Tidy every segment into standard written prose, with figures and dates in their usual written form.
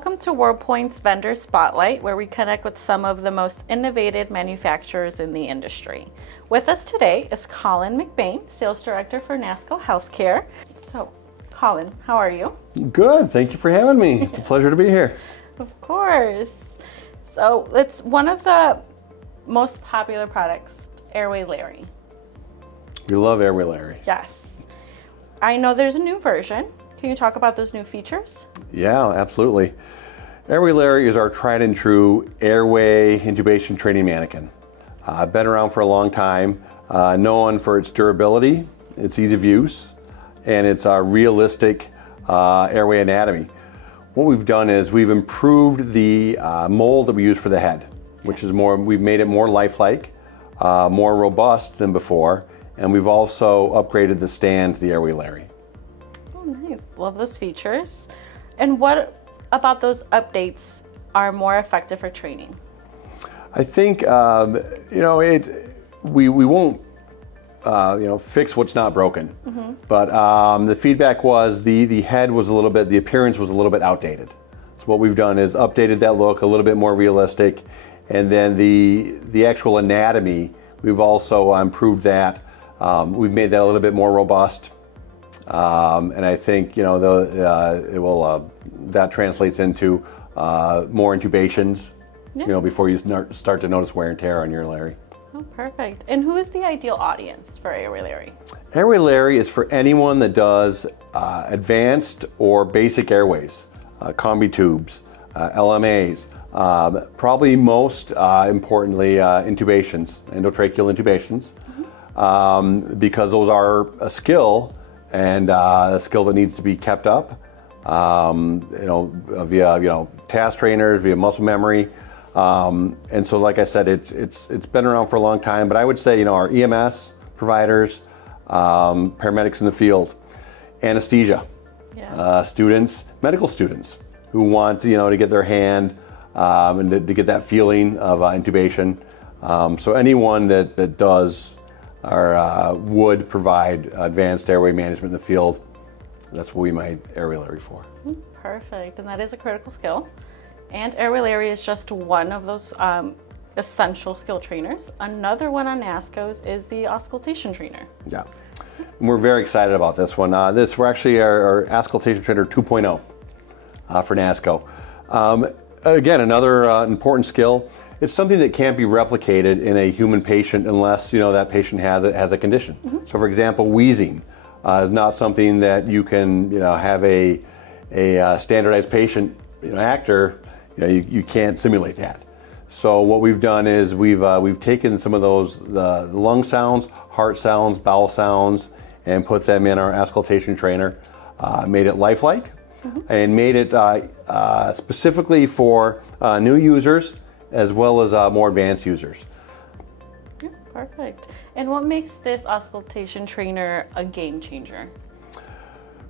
Welcome to WorldPoint's Vendor Spotlight, where we connect with some of the most innovative manufacturers in the industry. With us today is Colin McBain, Sales Director for Nasco Healthcare. So, Colin, how are you? Good, thank you for having me. It's a pleasure to be here. Of course. So, it's one of the most popular products, Airway Larry. We love Airway Larry. Yes. I know there's a new version. Can you talk about those new features? Yeah, absolutely. Airway Larry is our tried and true airway intubation training mannequin. Been around for a long time, known for its durability, its ease of use, and its realistic airway anatomy. What we've done is we've improved the mold that we use for the head, which is we've made it more lifelike, more robust than before, and we've also upgraded the stand to the Airway Larry. Oh, nice. Love those features. And what about those updates are more effective for training? I think, we won't, fix what's not broken. Mm-hmm. But the feedback was the head was the appearance was a little bit outdated. So what we've done is updated that look a little bit more realistic. And then the actual anatomy, we've also improved that. We've made that a little bit more robust. And I think that translates into more intubations, before you start to notice wear and tear on your Larry. Oh, perfect. And who is the ideal audience for Airway Larry? Airway Larry is for anyone that does advanced or basic airways, combi tubes, LMAs, probably most importantly intubations, endotracheal intubations, because those are a skill. And a skill that needs to be kept up, via task trainers, via muscle memory, and so like I said, it's been around for a long time. But I would say our EMS providers, paramedics in the field, anesthesia students, medical students who want to get their hand and to get that feeling of intubation. So anyone that does or would provide advanced airway management in the field, that's what we made Airway Larry for. Perfect, and that is a critical skill. And Airway Larry is just one of those essential skill trainers. Another one on Nasco's is the auscultation trainer. Yeah, and we're very excited about this one. We're actually our auscultation trainer 2.0 for Nasco. Again, another important skill. It's something that can't be replicated in a human patient unless that patient has a condition. Mm-hmm. So, for example, wheezing is not something that you can have a standardized patient actor. You can't simulate that. So what we've done is we've taken some of those the lung sounds, heart sounds, bowel sounds, and put them in our auscultation trainer. Made it lifelike, mm-hmm. and made it specifically for new users, as well as more advanced users. Yeah, perfect. And what makes this auscultation trainer a game changer?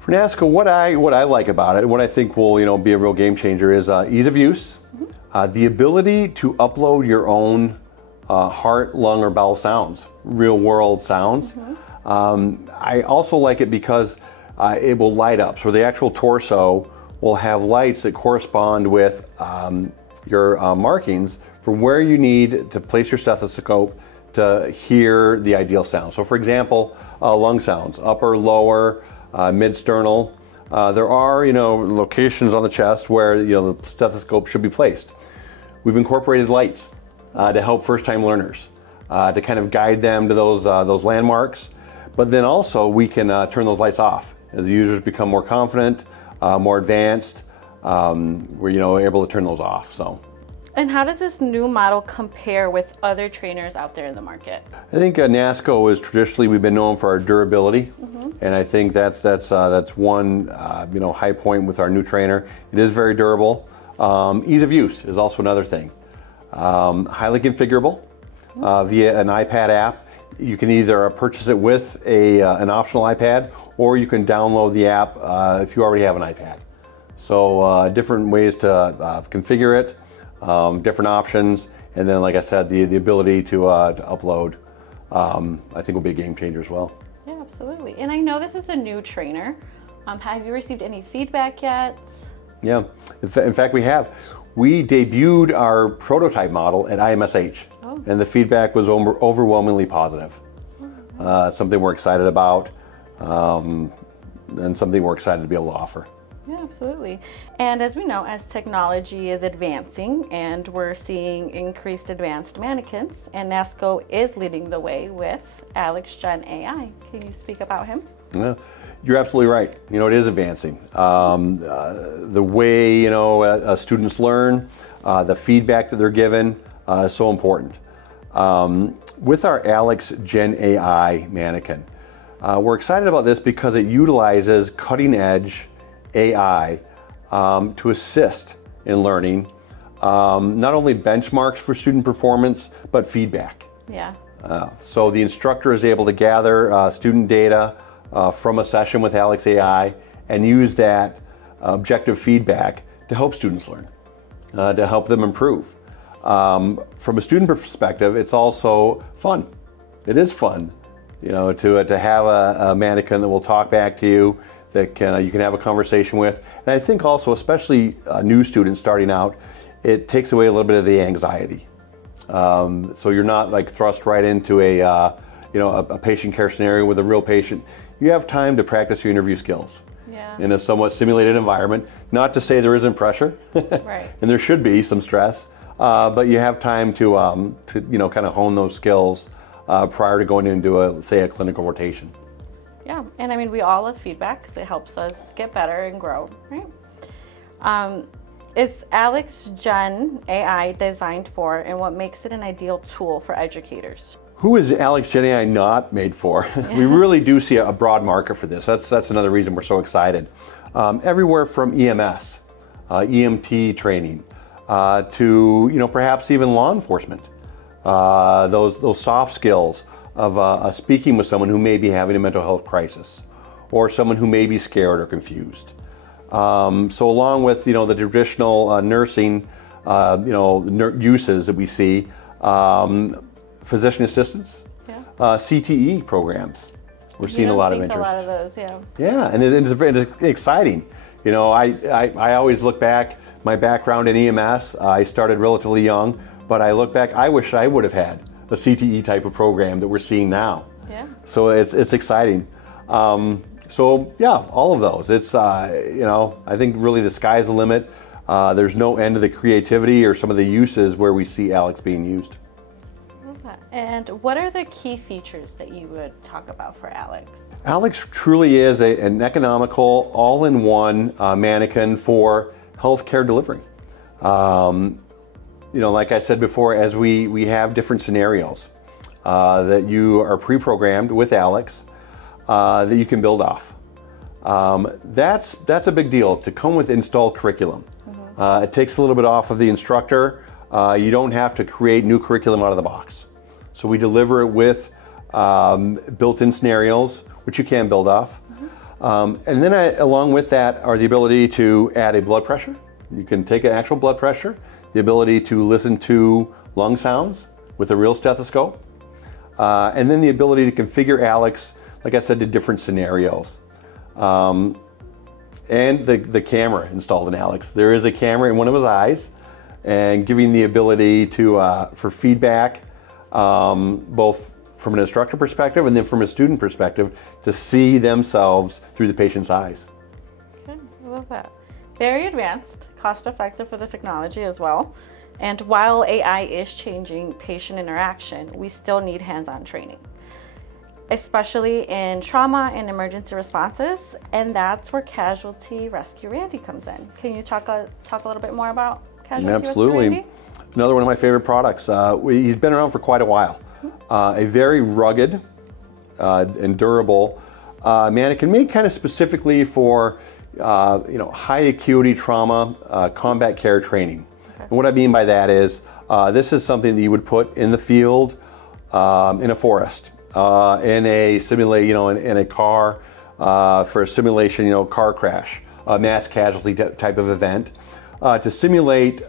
For Nasco, what I like about it, what I think will be a real game changer is ease of use, mm-hmm. The ability to upload your own heart, lung, or bowel sounds, real world sounds. Mm-hmm. I also like it because it will light up. So the actual torso will have lights that correspond with your markings for where you need to place your stethoscope to hear the ideal sound. So for example, lung sounds, upper, lower, mid-sternal. There are locations on the chest where the stethoscope should be placed. We've incorporated lights to help first-time learners, to kind of guide them to those landmarks. But then also we can turn those lights off as the users become more confident, more advanced. We're able to turn those off. So. And how does this new model compare with other trainers out there in the market? I think Nasco is traditionally, we've been known for our durability, mm-hmm. and I think that's one high point with our new trainer. It is very durable. Ease of use is also another thing. Highly configurable via an iPad app. You can either purchase it with an optional iPad, or you can download the app if you already have an iPad. So different ways to configure it, different options, and then, like I said, the ability to upload, I think will be a game changer as well. Yeah, absolutely. And I know this is a new trainer. Have you received any feedback yet? Yeah, in fact we have. We debuted our prototype model at IMSH, and the feedback was overwhelmingly positive. Something we're excited about, and something we're excited to be able to offer. Yeah, absolutely. And as we know, as technology is advancing and we're seeing increased advanced mannequins, and Nasco is leading the way with Alex Gen AI. Can you speak about him? Yeah, you're absolutely right. You know, it is advancing. The way, you know, students learn, the feedback that they're given is so important. With our Alex Gen AI mannequin, we're excited about this because it utilizes cutting edge AI to assist in learning, not only benchmarks for student performance, but feedback. Yeah. So the instructor is able to gather student data from a session with Alex AI and use that objective feedback to help students learn, to help them improve. From a student perspective, it's also fun. It is fun, you know, to have a mannequin that will talk back to you, that you can have a conversation with. And I think also, especially new students starting out, it takes away a little bit of the anxiety. So you're not like thrust right into a patient care scenario with a real patient. You have time to practice your interview skills in a somewhat simulated environment. Not to say there isn't pressure, right. And there should be some stress, but you have time to kind of hone those skills prior to going into say a clinical rotation. Yeah, and I mean, we all have feedback because it helps us get better and grow, right? Is Alex Gen AI designed for, and what makes it an ideal tool for educators? Who is Alex Gen AI not made for? We really do see a broad market for this. That's another reason we're so excited. Everywhere from EMS, EMT training, to perhaps even law enforcement. Those soft skills of speaking with someone who may be having a mental health crisis, or someone who may be scared or confused. So along with the traditional nursing uses that we see, physician assistants, CTE programs. We're seeing a lot of interest. A lot of those, yeah. Yeah, and it's exciting. You know, I always look back, my background in EMS, I started relatively young, but I look back, I wish I would have had a CTE type of program that we're seeing now. Yeah. So it's exciting. So yeah, all of those. It's I think really the sky's the limit. There's no end to the creativity or some of the uses where we see Alex being used. And what are the key features that you would talk about for Alex? Alex truly is an economical, all-in-one mannequin for healthcare delivery. Like I said before, as we have different scenarios that you are pre-programmed with Alex that you can build off. That's a big deal, to come with installed curriculum. It takes a little bit off of the instructor. You don't have to create new curriculum out of the box. So we deliver it with built-in scenarios, which you can build off. And then along with that are the ability to add a blood pressure. You can take an actual blood pressure, the ability to listen to lung sounds with a real stethoscope, and then the ability to configure Alex, like I said, to different scenarios. And the camera installed in Alex. There is a camera in one of his eyes, and giving the ability for feedback, both from an instructor perspective and then from a student perspective, to see themselves through the patient's eyes. Okay, I love that. Very advanced, cost-effective for the technology as well. And while AI is changing patient interaction, we still need hands-on training, especially in trauma and emergency responses, and that's where Casualty Rescue Randy comes in. Can you talk a little bit more about Casualty Absolutely. Rescue Randy? Another one of my favorite products. He's been around for quite a while. A very rugged and durable mannequin, made kind of specifically for high acuity trauma combat care training. Okay. And what I mean by that is this is something that you would put in the field, in a forest, in a in a car for a simulation, car crash, a mass casualty type of event, to simulate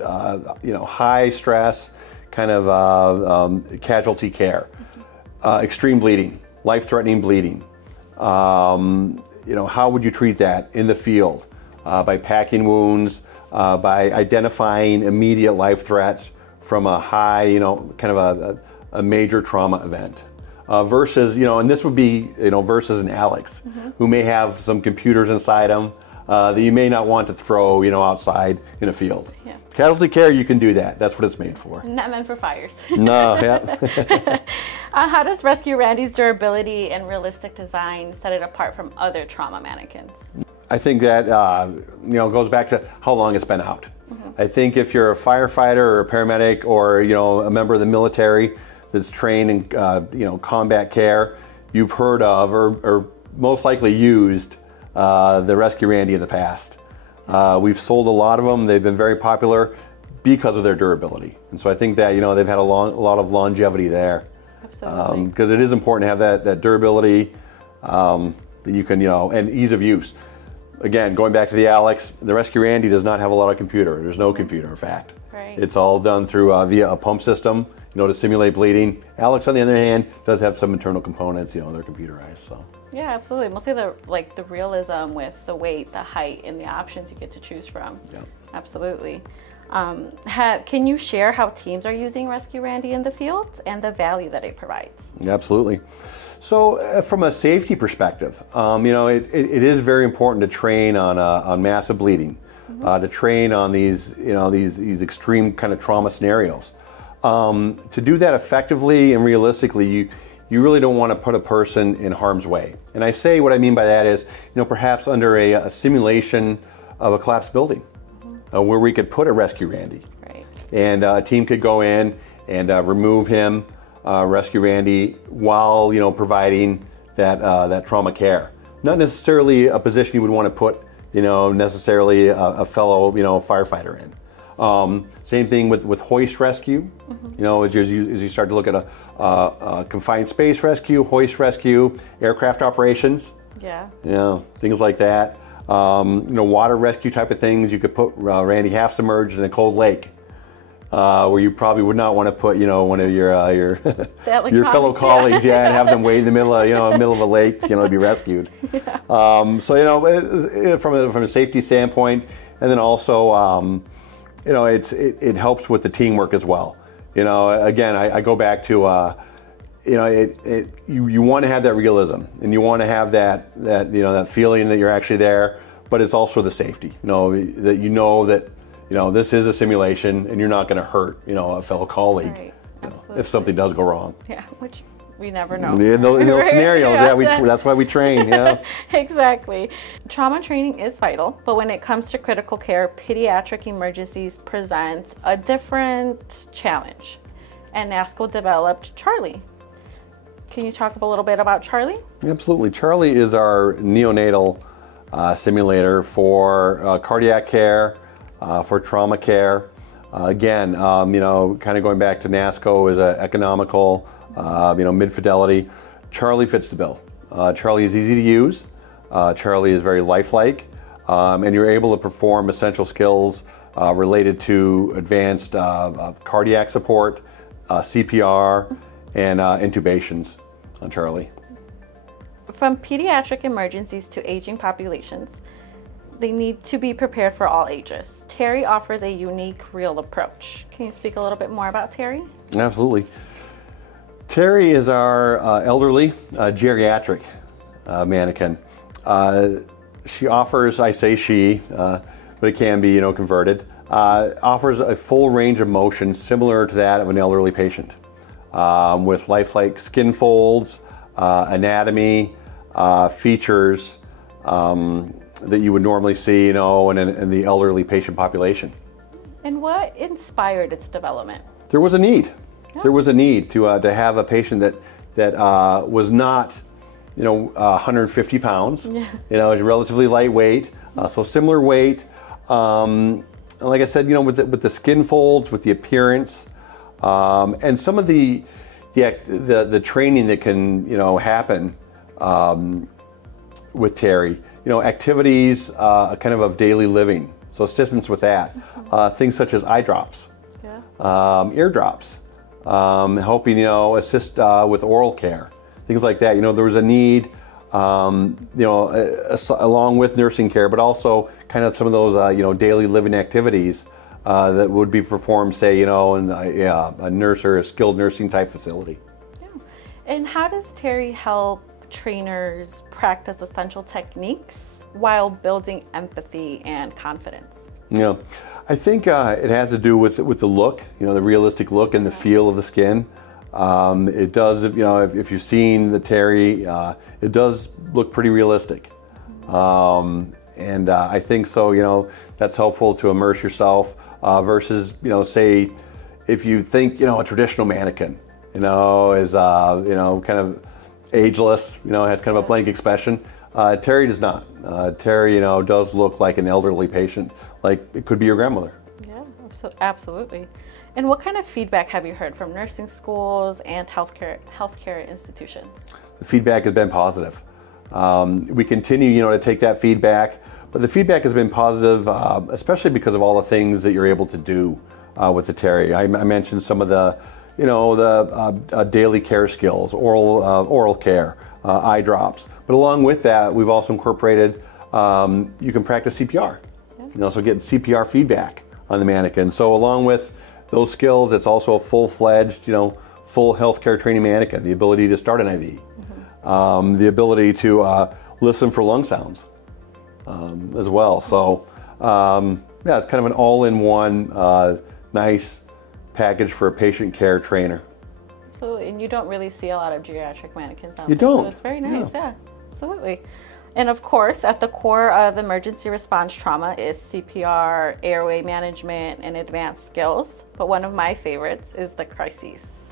high stress kind of casualty care, extreme bleeding, life-threatening bleeding. How would you treat that in the field? by packing wounds, by identifying immediate life threats from a high, kind of a major trauma event. Versus, and this would be, versus an Alex, who may have some computers inside them that you may not want to throw, outside in a field. Yeah. Casualty care, you can do that. That's what it's made for. Not meant for fires. No, yeah. How does Rescue Randy's durability and realistic design set it apart from other trauma mannequins? I think that, goes back to how long it's been out. I think if you're a firefighter or a paramedic or, a member of the military that's trained in, combat care, you've heard of or most likely used the Rescue Randy in the past. We've sold a lot of them. They've been very popular because of their durability. And so I think that, they've had a lot of longevity there. Absolutely. Because it is important to have that durability that you can, and ease of use. Again, going back to the Alex, the Rescue Randy does not have a lot of computer. There's no computer, in fact. Right. It's all done through via a pump system, to simulate bleeding. Alex, on the other hand, does have some internal components, they're computerized. So. Yeah, absolutely. Mostly the realism with the weight, the height, and the options you get to choose from. Yeah. Absolutely. Can you share how teams are using Rescue Randy in the field and the value that it provides? Yeah, absolutely. So from a safety perspective, it is very important to train on massive bleeding, to train on these extreme kind of trauma scenarios. To do that effectively and realistically, you really don't want to put a person in harm's way. And I say what I mean by that is, perhaps under a simulation of a collapsed building, where we could put a Rescue Randy, right. And a team could go in and remove him. Rescue Randy while providing that trauma care. Not necessarily a position you would want to put necessarily a fellow firefighter in. Same thing with hoist rescue. As you start to look at a confined space rescue, hoist rescue, aircraft operations. Yeah. Things like that. Water rescue type of things. You could put Randy half submerged in a cold lake. Where you probably would not want to put, one of your your fellow colleagues, and have them wait in the middle of a lake, to be rescued. Yeah. So from a safety standpoint, and then also, it helps with the teamwork as well. Again, I go back to, you want to have that realism, and you want to have that feeling that you're actually there, but it's also the safety, that this is a simulation, and you're not going to hurt, a fellow colleague, right. If something does go wrong. Yeah, which we never know. In those scenarios, that's why we train. Exactly. Trauma training is vital, but when it comes to critical care, pediatric emergencies present a different challenge. And Nasco developed Charlie. Can you talk a little bit about Charlie? Absolutely. Charlie is our neonatal simulator for cardiac care. For trauma care. Again, kind of going back to Nasco is economical, mid-fidelity. Charlie fits the bill. Charlie is easy to use. Charlie is very lifelike, and you're able to perform essential skills related to advanced cardiac support, CPR, and intubations on Charlie. From pediatric emergencies to aging populations, they need to be prepared for all ages. Terry offers a unique, real approach. Can you speak a little bit more about Terry? Absolutely. Terry is our elderly geriatric mannequin. She offers, I say she, but it can be, converted, offers a full range of motion similar to that of an elderly patient, with lifelike skin folds, anatomy, features, that you would normally see, in the elderly patient population. And what inspired its development? There was a need. Yeah. There was a need to have a patient that was not, 150 pounds. Yeah. Is relatively lightweight, so similar weight. Like I said, with the skin folds, with the appearance, and some of the training that can, happen with Terry. Activities kind of daily living, so assistance with that. Things such as eye drops, ear drops, helping assist with oral care, things like that. There was a need along with nursing care, but also kind of some of those, daily living activities that would be performed, say, in a nurse or a skilled nursing type facility. Yeah. And how does Terry help trainers practice essential techniques while building empathy and confidence? I think it has to do with the look, the realistic look and the feel of the skin. It does, if you've seen the Terry, it does look pretty realistic. And I think so, that's helpful to immerse yourself versus, say, if you think, a traditional mannequin, is, kind of ageless, has kind of a blank expression. Terry does not. Terry, does look like an elderly patient, like it could be your grandmother. Yeah, absolutely. And what kind of feedback have you heard from nursing schools and healthcare institutions? The feedback has been positive. We continue, to take that feedback, but the feedback has been positive, especially because of all the things that you're able to do with the Terry. I mentioned some of the, daily care skills, oral care, eye drops. But along with that, we've also incorporated, you can practice CPR. Yeah. So getting CPR feedback on the mannequin. So along with those skills, it's also a full-fledged, full healthcare training mannequin. The ability to start an IV, the ability to listen for lung sounds as well. So yeah, it's kind of an all-in-one nice package for a patient care trainer. Absolutely, and you don't really see a lot of geriatric mannequins out there. You don't. So it's very nice, yeah, absolutely. And of course, at the core of emergency response trauma is CPR, airway management, and advanced skills. But one of my favorites is the crises.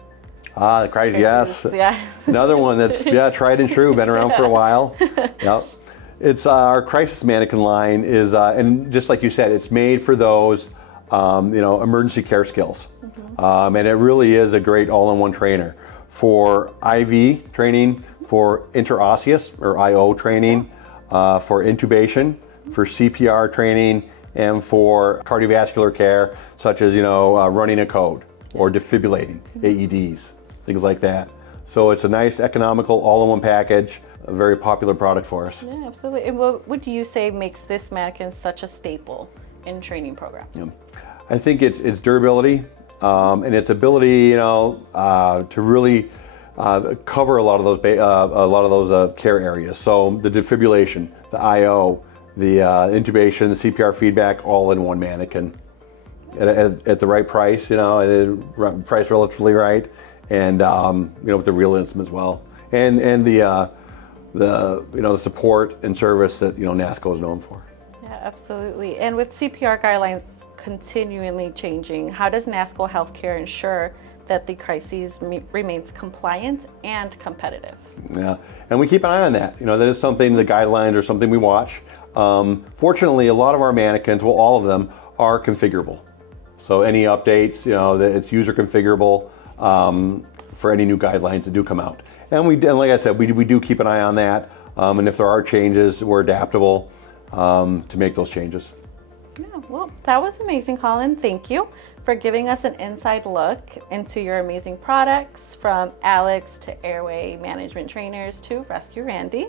The crises, yes. Yeah. Another one that's tried and true, been around for a while. Yep. It's our crisis mannequin line is, and just like you said, it's made for those, emergency care skills. And it really is a great all-in-one trainer for IV training, for interosseous or IO training, for intubation, for CPR training, and for cardiovascular care, such as running a code or defibrillating, AEDs, things like that. So it's a nice, economical, all-in-one package, a very popular product for us. Yeah, absolutely. And what would you say makes this mannequin such a staple in training programs? Yeah. I think it's durability and its ability, to really cover a lot of those care areas. So the defibrillation, the IO, the intubation, the CPR feedback, all in one mannequin at the right price, price relatively right, and with the realism as well, and the support and service that Nasco is known for. Yeah, absolutely. And with CPR guidelines continually changing, how does Nasco Healthcare ensure that the crises remains compliant and competitive? Yeah, and we keep an eye on that. That is something, the guidelines are something we watch. Fortunately, a lot of our mannequins, well, all of them, are configurable. So any updates, that it's user configurable for any new guidelines that do come out. And like I said, we do keep an eye on that. And if there are changes, we're adaptable to make those changes. Yeah, well, that was amazing, Colin. Thank you for giving us an inside look into your amazing products, from Alex to airway management trainers to Rescue Randy.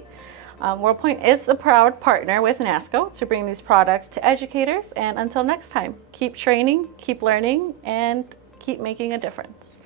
WorldPoint is a proud partner with Nasco to bring these products to educators. And until next time, keep training, keep learning, and keep making a difference.